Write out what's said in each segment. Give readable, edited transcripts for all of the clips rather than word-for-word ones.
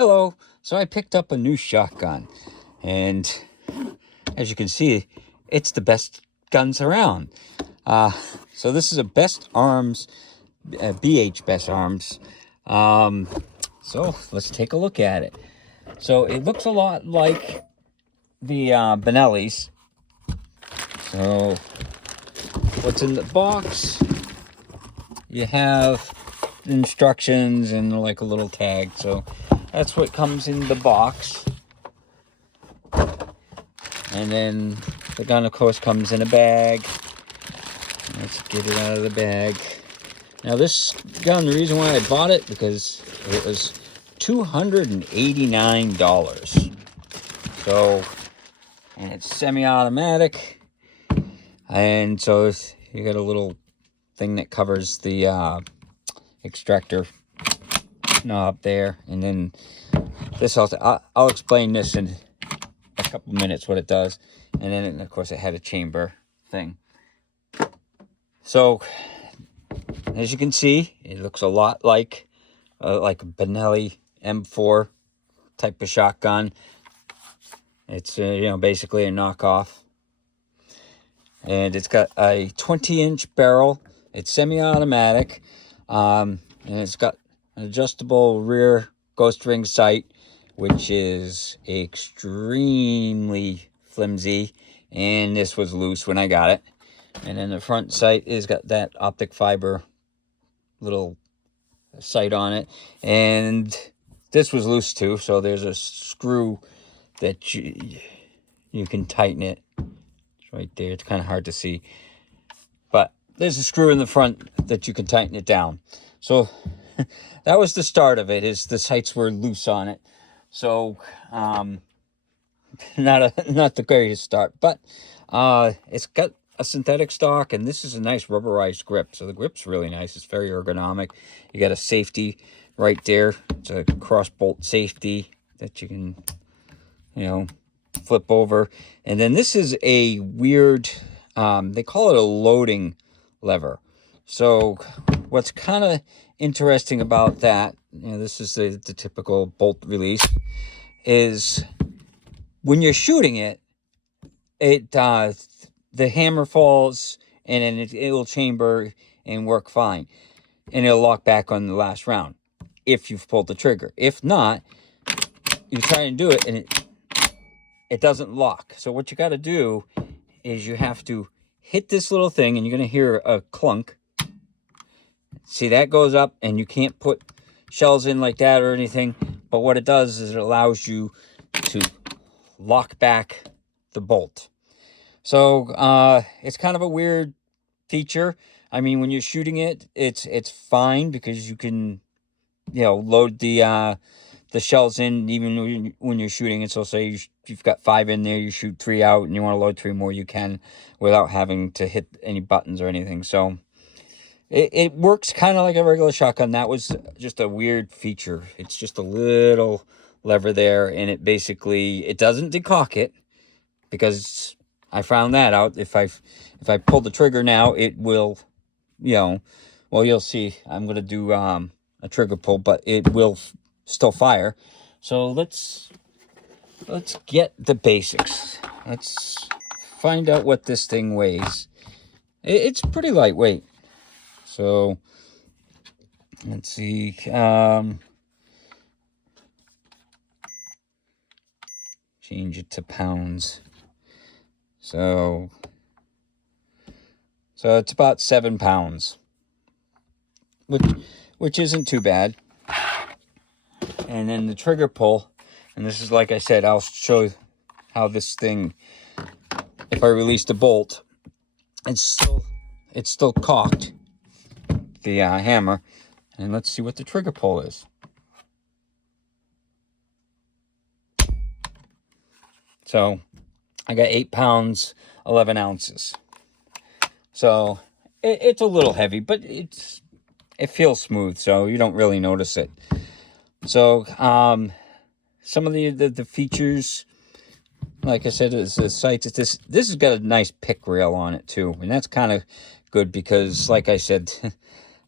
Hello. So I picked up a new shotgun, and as you can see, it's the best guns around. So this is a Best Arms, BH Best Arms. So let's take a look at it. So it looks a lot like the Benelli's. So what's in the box? You have instructions and like a little tag. So that's what comes in the box. And then the gun, of course, comes in a bag. Let's get it out of the bag. Now this gun, the reason why I bought it, because it was $289. So, and it's semi-automatic. And so you got a little thing that covers the extractor knob there. And then this, I'll explain this in a couple minutes what it does. And then, of course, it had a chamber thing. So, as you can see, it looks a lot like a Benelli M4 type of shotgun. It's basically a knockoff, and it's got a 20-inch barrel. It's semi-automatic, and it's got an adjustable rear ghost ring sight, which is extremely flimsy, and this was loose when I got it. And then the front sight is got that optic fiber little sight on it, and this was loose too, so there's a screw that you can tighten it. It's right there. It's kind of hard to see, but there's a screw in the front that you can tighten it down. So that was the start of it, is the sights were loose on it. So not the greatest start, but it's got a synthetic stock, and this is a nice rubberized grip. So the grip's really nice. It's very ergonomic. You got a safety right there. It's a cross bolt safety that you can, flip over. And then this is a weird, they call it a loading lever. So what's kind of interesting about that, this is the typical bolt release, is when you're shooting it, the hammer falls, and then it'll chamber and work fine. And it'll lock back on the last round if you've pulled the trigger. If not, you try and do it, and it doesn't lock. So what you got to do is you have to hit this little thing, and you're going to hear a clunk. See, that goes up, and you can't put shells in like that or anything. But what it does is it allows you to lock back the bolt. So it's kind of a weird feature. I mean, when you're shooting it, it's fine, because you can, load the shells in even when you're shooting it. So say you've got 5 in there, you shoot 3 out, and you want to load 3 more, you can, without having to hit any buttons or anything. So it works kind of like a regular shotgun. That was just a weird feature. It's just a little lever there, and it doesn't decock it, because I found that out. If I pull the trigger now, it will, well, you'll see. I'm going to do a trigger pull, but it will still fire. So let's get the basics. Let's find out what this thing weighs. It's pretty lightweight. So let's see. Change it to pounds. So it's about 7 pounds, which isn't too bad. And then the trigger pull, and this is, like I said, I'll show how this thing, if I release the bolt, it's still cocked, the hammer. And let's see what the trigger pull is. So I got 8 pounds, 11 ounces. So it's a little heavy, but it feels smooth, so you don't really notice it. So some of the features, like I said, is the sights. This has got a nice pick rail on it too, and that's kind of good, because, like I said,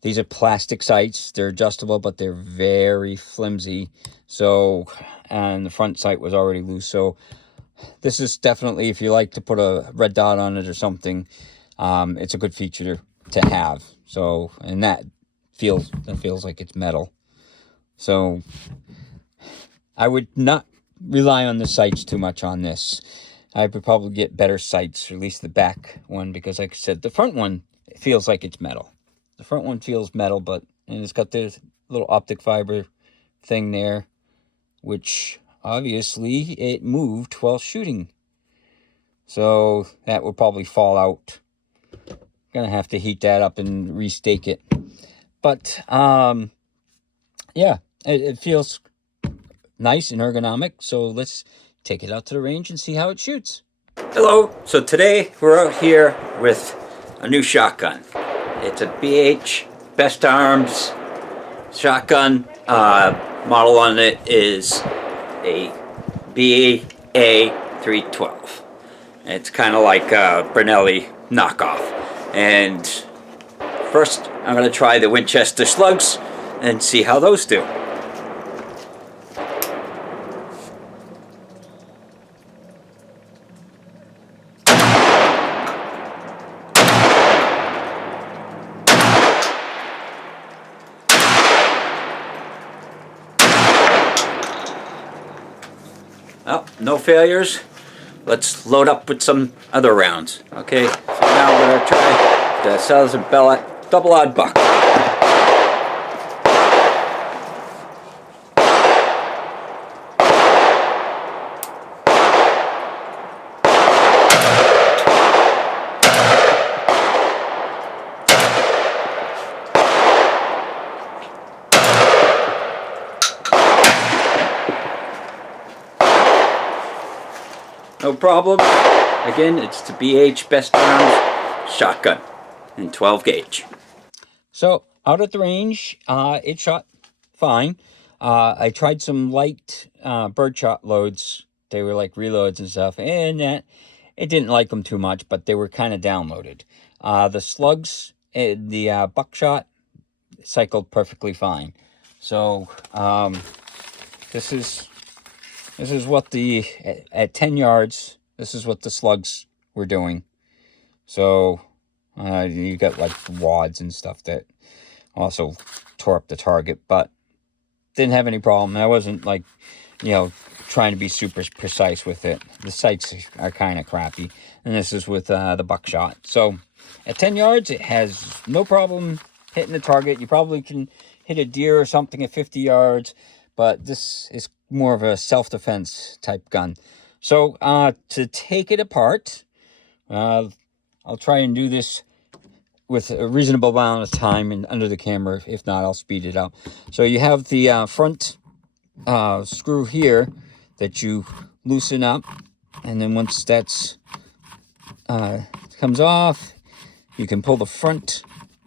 These are plastic sights. They're adjustable, but they're very flimsy. So, and the front sight was already loose. So this is definitely, if you like to put a red dot on it or something, it's a good feature to have. So, and that feels like it's metal. So I would not rely on the sights too much on this. I would probably get better sights, or at least the back one, because like I said, the front one feels like it's metal. The front one feels metal, and it's got this little optic fiber thing there, which obviously it moved while shooting. So that will probably fall out. Gonna have to heat that up and restake it. But yeah, it feels nice and ergonomic. So let's take it out to the range and see how it shoots. Hello. So today we're out here with a new shotgun. It's a BH Best Arms shotgun. Model on it is a BA-312. It's kind of like a Benelli knockoff. And first I'm going to try the Winchester slugs and see how those do. Oh, no failures. Let's load up with some other rounds. Okay, so now we're going to try the Disassembly double odd buck. No problem. Again, it's the BH Best Arms shotgun in 12 gauge. So out at the range, it shot fine. I tried some light birdshot loads. They were like reloads and stuff, and it didn't like them too much, but they were kind of downloaded. The slugs, the buckshot, cycled perfectly fine. So this is what at 10 yards, this is what the slugs were doing. So you got like wads and stuff that also tore up the target, but didn't have any problem. I wasn't like, trying to be super precise with it. The sights are kind of crappy, and this is with the buckshot. So at 10 yards, it has no problem hitting the target. You probably can hit a deer or something at 50 yards, but this is more of a self-defense type gun. So to take it apart, I'll try and do this with a reasonable amount of time and under the camera. If not, I'll speed it up. So you have the front screw here that you loosen up, and then once that's comes off, you can pull the front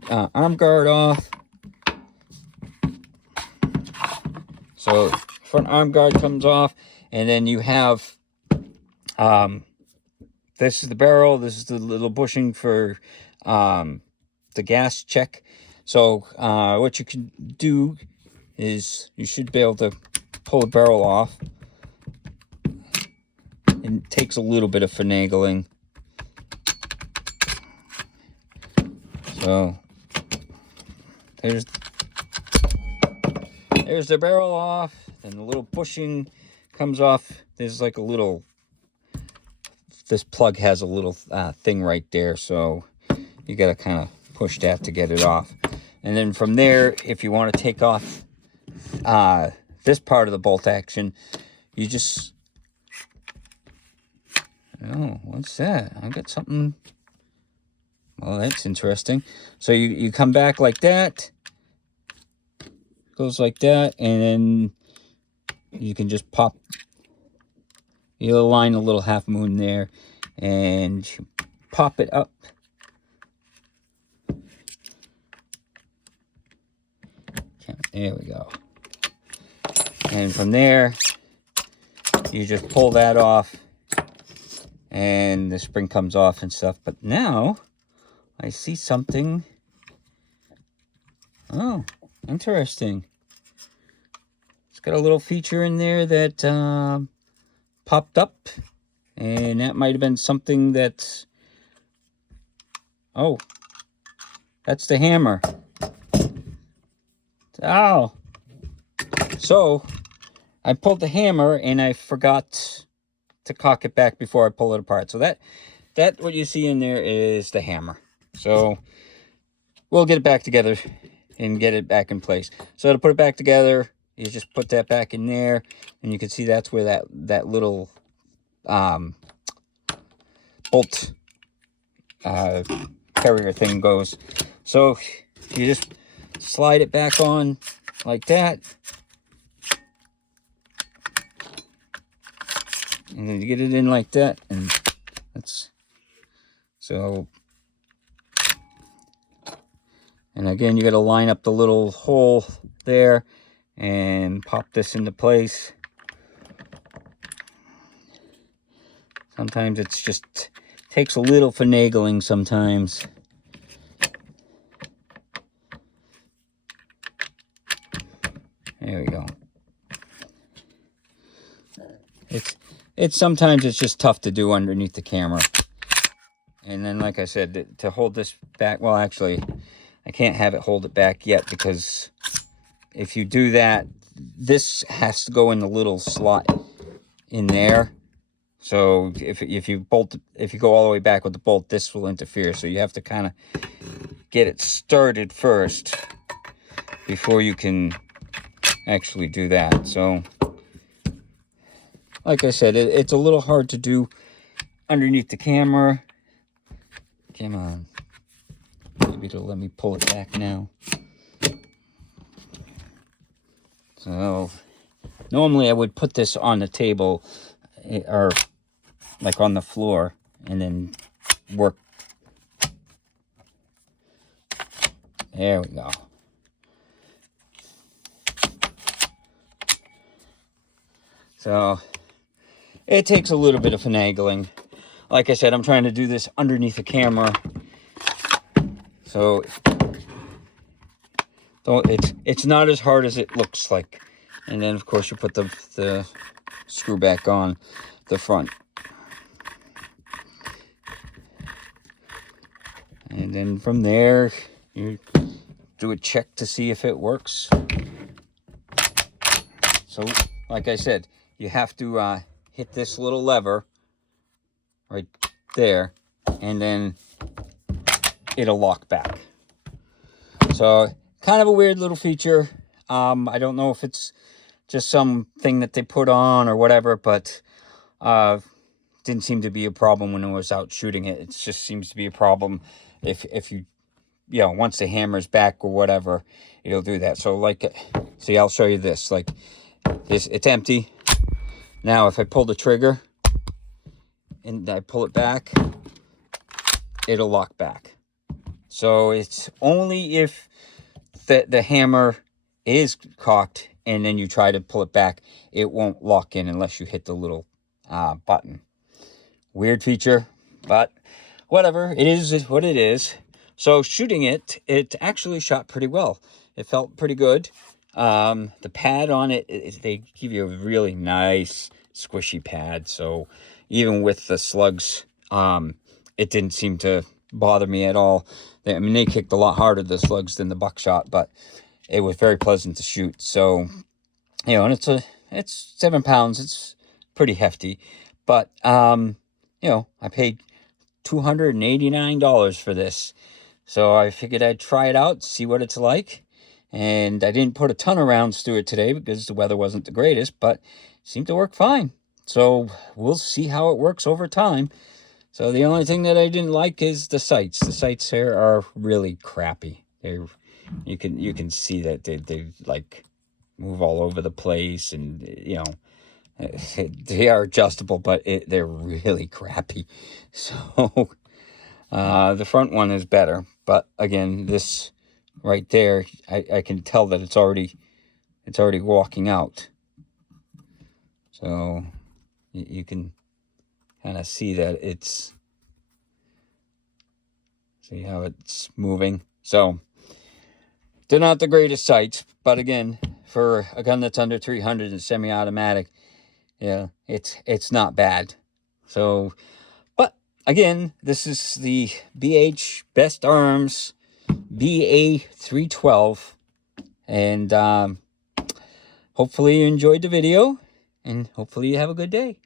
arm guard off. So front arm guard comes off, and then you have this is the barrel, this is the little bushing for the gas check. So what you can do is you should be able to pull the barrel off. It takes a little bit of finagling. So there's the barrel off, and the little bushing comes off. There's like a little, this plug has a little thing right there, so you got to kind of push that to get it off. And then from there, if you want to take off this part of the bolt action, you just, oh, what's that? I got something. Well, that's interesting. So you come back like that, goes like that, and then you can just pop, you align a little half moon there, and you pop it up. There we go. And from there, you just pull that off, and the spring comes off and stuff. But now I see something Oh, interesting. It's got a little feature in there that popped up, and that might have been something that... Oh, that's the hammer. Oh. So, I pulled the hammer, and I forgot to cock it back before I pull it apart. So that what you see in there is the hammer. So, we'll get it back together and get it back in place. So to put it back together, you just put that back in there, and you can see that's where that little bolt carrier thing goes. So you just slide it back on like that, and then you get it in like that, and that's so. And again, you got to line up the little hole there and pop this into place. Sometimes it's just takes a little finagling sometimes. There we go. It's sometimes it's just tough to do underneath the camera. And then, like I said, to hold this back, well, actually, I can't have it hold it back yet, because if you do that, this has to go in the little slot in there. So if you go all the way back with the bolt, this will interfere. So you have to kind of get it started first before you can actually do that. So, like I said, it's a little hard to do underneath the camera. Come on. Maybe it'll let me pull it back now. So, normally I would put this on the table, or like on the floor, and then work. There we go. So, it takes a little bit of finagling. Like I said, I'm trying to do this underneath the camera. So, it's not as hard as it looks like. And then, of course, you put the screw back on the front. And then from there, you do a check to see if it works. So, like I said, you have to hit this little lever right there, and then it'll lock back. So, kind of a weird little feature. I don't know if it's just something that they put on or whatever, but didn't seem to be a problem when I was out shooting it. It just seems to be a problem if you once the hammer's back or whatever, it'll do that. So see, I'll show you this. Like this, it's empty. Now, if I pull the trigger and I pull it back, it'll lock back. So it's only if the hammer is cocked and then you try to pull it back, it won't lock in unless you hit the little button. Weird feature, but whatever. It is what it is. So shooting it actually shot pretty well. It felt pretty good. The pad on it, they give you a really nice squishy pad. So even with the slugs, it didn't seem to bother me at all. I mean, they kicked a lot harder, the slugs, than the buckshot, but it was very pleasant to shoot. So, and it's 7 pounds. It's pretty hefty, but I paid $289 for this. So I figured I'd try it out, see what it's like. And I didn't put a ton of rounds through it today because the weather wasn't the greatest, but it seemed to work fine. So we'll see how it works over time. So the only thing that I didn't like is the sights. The sights here are really crappy. You can see that they like move all over the place, and they are adjustable, but they're really crappy. So the front one is better, but again, this right there, I can tell that it's already walking out. So you can kind of see that see how it's moving. So They're not the greatest sights, but again, for a gun that's under 300 and semi-automatic, yeah, it's not bad. So, but again, this is the BH Best Arms BA-312, and hopefully you enjoyed the video, and hopefully you have a good day.